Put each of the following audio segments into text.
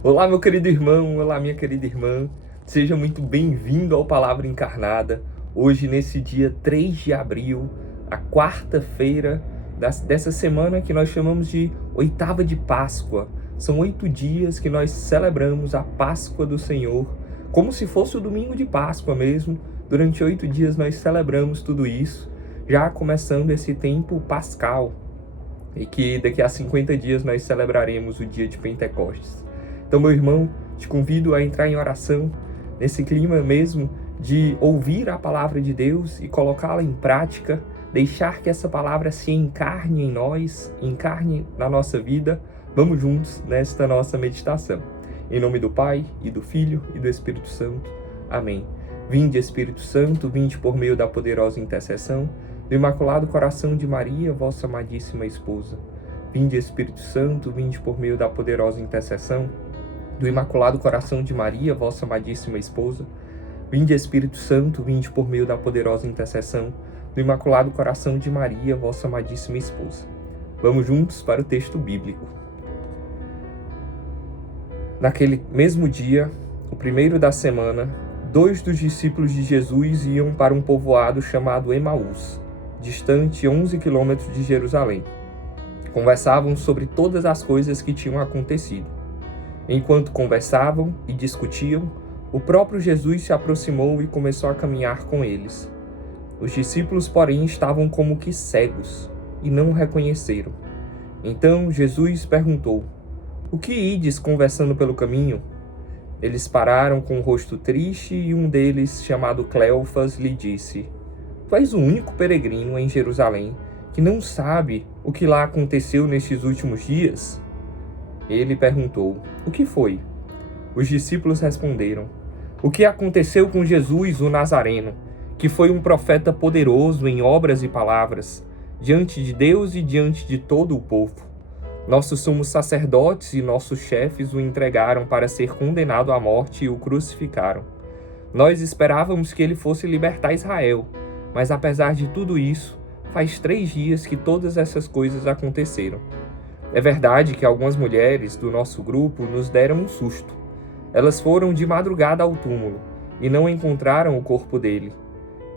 Olá, meu querido irmão, olá, minha querida irmã. Seja muito bem-vindo ao Palavra Encarnada. Hoje, nesse dia 3 de abril, a quarta-feira dessa semana que nós chamamos de oitava de Páscoa. São 8 dias que nós celebramos a Páscoa do Senhor, como se fosse o domingo de Páscoa mesmo. Durante 8 dias nós celebramos tudo isso, já começando esse tempo pascal, e que daqui a 50 dias nós celebraremos o dia de Pentecostes. Então, meu irmão, te convido a entrar em oração, nesse clima mesmo de ouvir a palavra de Deus e colocá-la em prática, deixar que essa palavra se encarne em nós, encarne na nossa vida. Vamos juntos nesta nossa meditação. Em nome do Pai, e do Filho, e do Espírito Santo. Amém. Vinde, Espírito Santo, vinde por meio da poderosa intercessão do Imaculado Coração de Maria, vossa amadíssima esposa. Vinde, Espírito Santo, vinde por meio da poderosa intercessão do Imaculado Coração de Maria, vossa amadíssima esposa. Vinde, Espírito Santo, vinde por meio da poderosa intercessão do Imaculado Coração de Maria, vossa amadíssima esposa. Vamos juntos para o texto bíblico. Naquele mesmo dia, o primeiro da semana, 2 dos discípulos de Jesus iam para um povoado chamado Emaús, distante 11 quilômetros de Jerusalém. Conversavam sobre todas as coisas que tinham acontecido. Enquanto conversavam e discutiam, o próprio Jesus se aproximou e começou a caminhar com eles. Os discípulos, porém, estavam como que cegos e não o reconheceram. Então Jesus perguntou: "O que ides conversando pelo caminho?" Eles pararam com o rosto triste e um deles, chamado Cleofas, lhe disse: "Tu és o único peregrino em Jerusalém que não sabe o que lá aconteceu nestes últimos dias?" Ele perguntou: "O que foi?" Os discípulos responderam: "O que aconteceu com Jesus, o Nazareno, que foi um profeta poderoso em obras e palavras, diante de Deus e diante de todo o povo. Nossos sumos sacerdotes e nossos chefes o entregaram para ser condenado à morte e o crucificaram. Nós esperávamos que ele fosse libertar Israel, mas apesar de tudo isso, faz 3 dias que todas essas coisas aconteceram. É verdade que algumas mulheres do nosso grupo nos deram um susto. Elas foram de madrugada ao túmulo e não encontraram o corpo dele.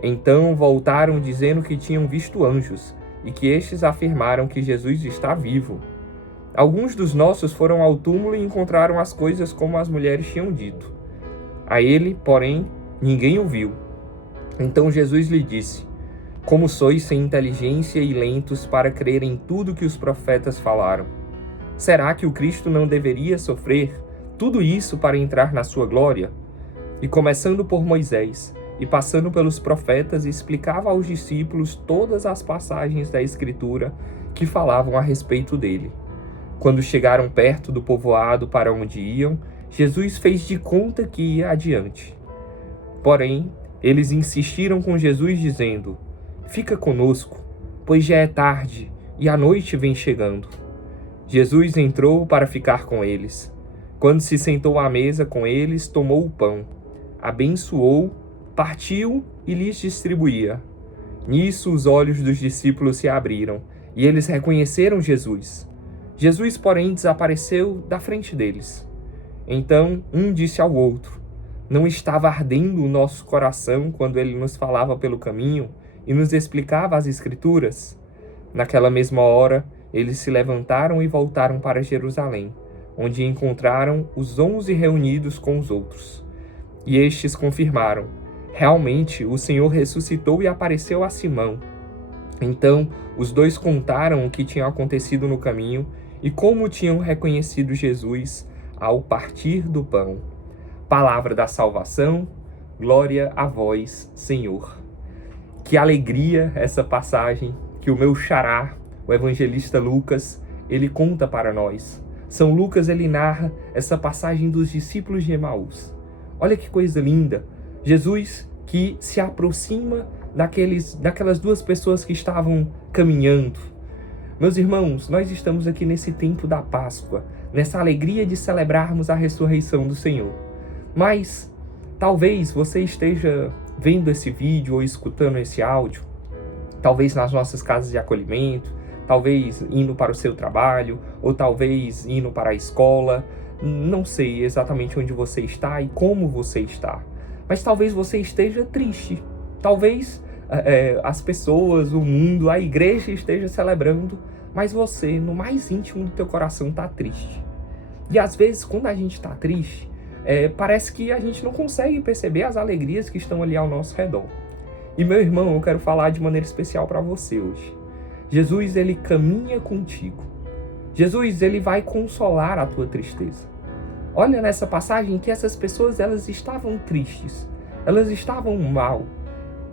Então voltaram dizendo que tinham visto anjos e que estes afirmaram que Jesus está vivo. Alguns dos nossos foram ao túmulo e encontraram as coisas como as mulheres tinham dito. A ele, porém, ninguém o viu. Então Jesus lhe disse: Como sois sem inteligência e lentos para crer em tudo que os profetas falaram? Será que o Cristo não deveria sofrer tudo isso para entrar na sua glória? E começando por Moisés e passando pelos profetas, explicava aos discípulos todas as passagens da Escritura que falavam a respeito dele. Quando chegaram perto do povoado para onde iam, Jesus fez de conta que ia adiante. Porém, eles insistiram com Jesus dizendo: Fica conosco, pois já é tarde e a noite vem chegando. Jesus entrou para ficar com eles. Quando se sentou à mesa com eles, tomou o pão, abençoou, partiu e lhes distribuía. Nisso os olhos dos discípulos se abriram e eles reconheceram Jesus. Jesus, porém, desapareceu da frente deles. Então um disse ao outro: Não estava ardendo o nosso coração quando ele nos falava pelo caminho e nos explicava as Escrituras? Naquela mesma hora, eles se levantaram e voltaram para Jerusalém, onde encontraram os 11 reunidos com os outros. E estes confirmaram: Realmente, o Senhor ressuscitou e apareceu a Simão. Então, os 2 contaram o que tinha acontecido no caminho e como tinham reconhecido Jesus ao partir do pão. Palavra da salvação, glória a vós, Senhor. Que alegria essa passagem que o meu xará, o evangelista Lucas, ele conta para nós. São Lucas, ele narra essa passagem dos discípulos de Emaús. Olha que coisa linda. Jesus que se aproxima daquelas 2 pessoas que estavam caminhando. Meus irmãos, nós estamos aqui nesse tempo da Páscoa, nessa alegria de celebrarmos a ressurreição do Senhor. Mas talvez você esteja vendo esse vídeo ou escutando esse áudio, talvez nas nossas casas de acolhimento, talvez indo para o seu trabalho, ou talvez indo para a escola, não sei exatamente onde você está e como você está, mas talvez você esteja triste. Talvez as pessoas, o mundo, a igreja esteja celebrando, mas você, no mais íntimo do teu coração, está triste. E às vezes, quando a gente está triste, parece que a gente não consegue perceber as alegrias que estão ali ao nosso redor. E meu irmão, eu quero falar de maneira especial para você hoje. Jesus, ele caminha contigo. Jesus, ele vai consolar a tua tristeza. Olha nessa passagem que essas pessoas, elas estavam tristes, elas estavam mal,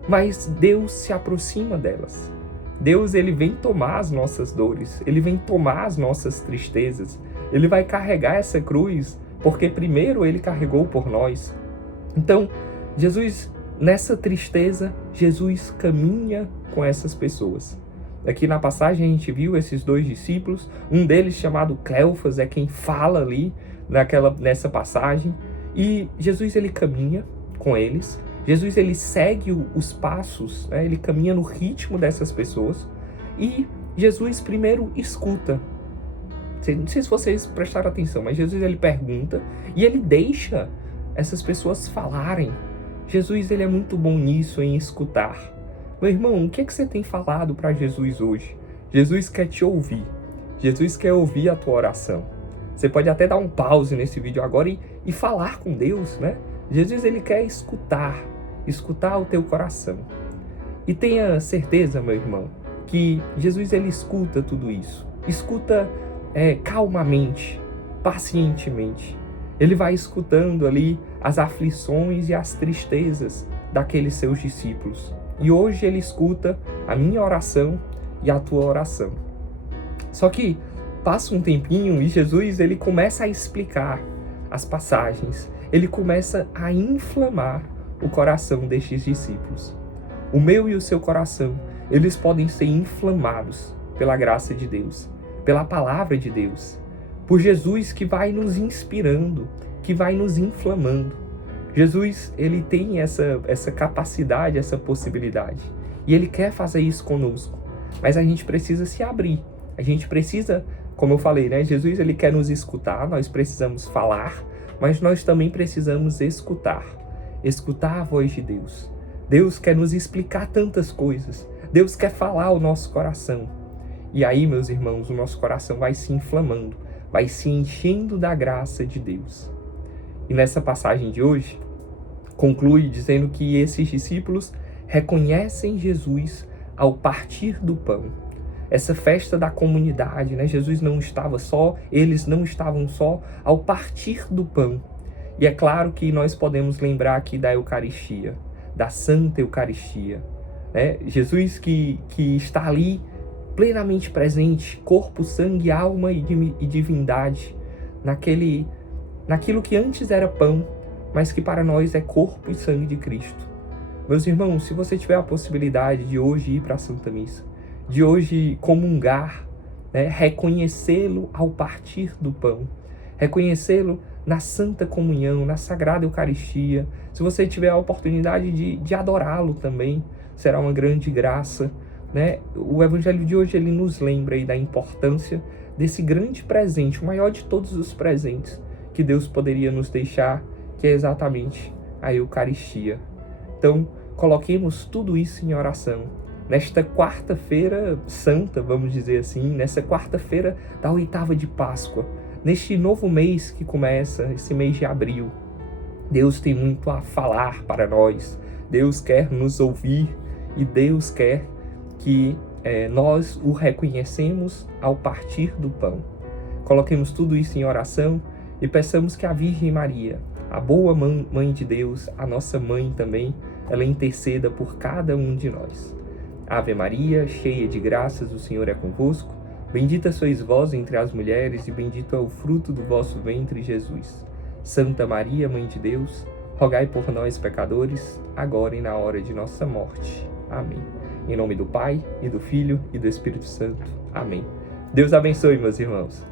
mas Deus se aproxima delas. Deus, ele vem tomar as nossas dores, ele vem tomar as nossas tristezas, ele vai carregar essa cruz, porque primeiro ele carregou por nós. Então, Jesus, nessa tristeza, Jesus caminha com essas pessoas. Aqui na passagem a gente viu esses 2 discípulos, um deles chamado Cleofas é quem fala ali nessa passagem, e Jesus, ele caminha com eles. Jesus, ele segue os passos, ele caminha no ritmo dessas pessoas, e Jesus primeiro escuta. Não sei se vocês prestaram atenção, mas Jesus, ele pergunta e ele deixa essas pessoas falarem. Jesus, ele é muito bom nisso, em escutar. Meu irmão, o que você tem falado para Jesus hoje? Jesus quer te ouvir. Jesus quer ouvir a tua oração. Você pode até dar um pause nesse vídeo agora e falar com Deus, né? Jesus, ele quer escutar o teu coração. E tenha certeza, meu irmão, que Jesus, ele escuta tudo isso. Escuta calmamente, pacientemente. Ele vai escutando ali as aflições e as tristezas daqueles seus discípulos. E hoje ele escuta a minha oração e a tua oração. Só que passa um tempinho e Jesus, ele começa a explicar as passagens. Ele começa a inflamar o coração destes discípulos. O meu e o seu coração, eles podem ser inflamados pela graça de Deus, pela palavra de Deus, por Jesus que vai nos inspirando, que vai nos inflamando. Jesus, ele tem essa capacidade, essa possibilidade. E ele quer fazer isso conosco. Mas a gente precisa se abrir. A gente precisa, como eu falei, né? Jesus, ele quer nos escutar, nós precisamos falar, mas nós também precisamos escutar. Escutar a voz de Deus. Deus quer nos explicar tantas coisas. Deus quer falar ao nosso coração. E aí, meus irmãos, o nosso coração vai se inflamando, vai se enchendo da graça de Deus. E nessa passagem de hoje, conclui dizendo que esses discípulos reconhecem Jesus ao partir do pão. Essa festa da comunidade, né? Jesus não estava só, eles não estavam só ao partir do pão. E é claro que nós podemos lembrar aqui da Eucaristia, da Santa Eucaristia, né? Jesus que está ali plenamente presente, corpo, sangue, alma e divindade, naquilo que antes era pão, mas que para nós é corpo e sangue de Cristo. Meus irmãos, se você tiver a possibilidade de hoje ir para a Santa Missa, de hoje comungar, né, reconhecê-lo ao partir do pão, reconhecê-lo na Santa Comunhão, na Sagrada Eucaristia, se você tiver a oportunidade de adorá-lo também, será uma grande graça, né? O Evangelho de hoje, ele nos lembra aí da importância desse grande presente, o maior de todos os presentes que Deus poderia nos deixar, que é exatamente a Eucaristia. Então, coloquemos tudo isso em oração. Nesta quarta-feira santa, vamos dizer assim, nessa quarta-feira da 8ª de Páscoa, neste novo mês que começa, esse mês de abril, Deus tem muito a falar para nós. Deus quer nos ouvir e Deus quer que nós o reconhecemos ao partir do pão. Coloquemos tudo isso em oração e peçamos que a Virgem Maria, a boa mãe de Deus, a nossa mãe também, ela interceda por cada um de nós. Ave Maria, cheia de graças, o Senhor é convosco. Bendita sois vós entre as mulheres e bendito é o fruto do vosso ventre, Jesus. Santa Maria, Mãe de Deus, rogai por nós, pecadores, agora e na hora de nossa morte. Amém. Em nome do Pai, e do Filho, e do Espírito Santo. Amém. Deus abençoe, meus irmãos.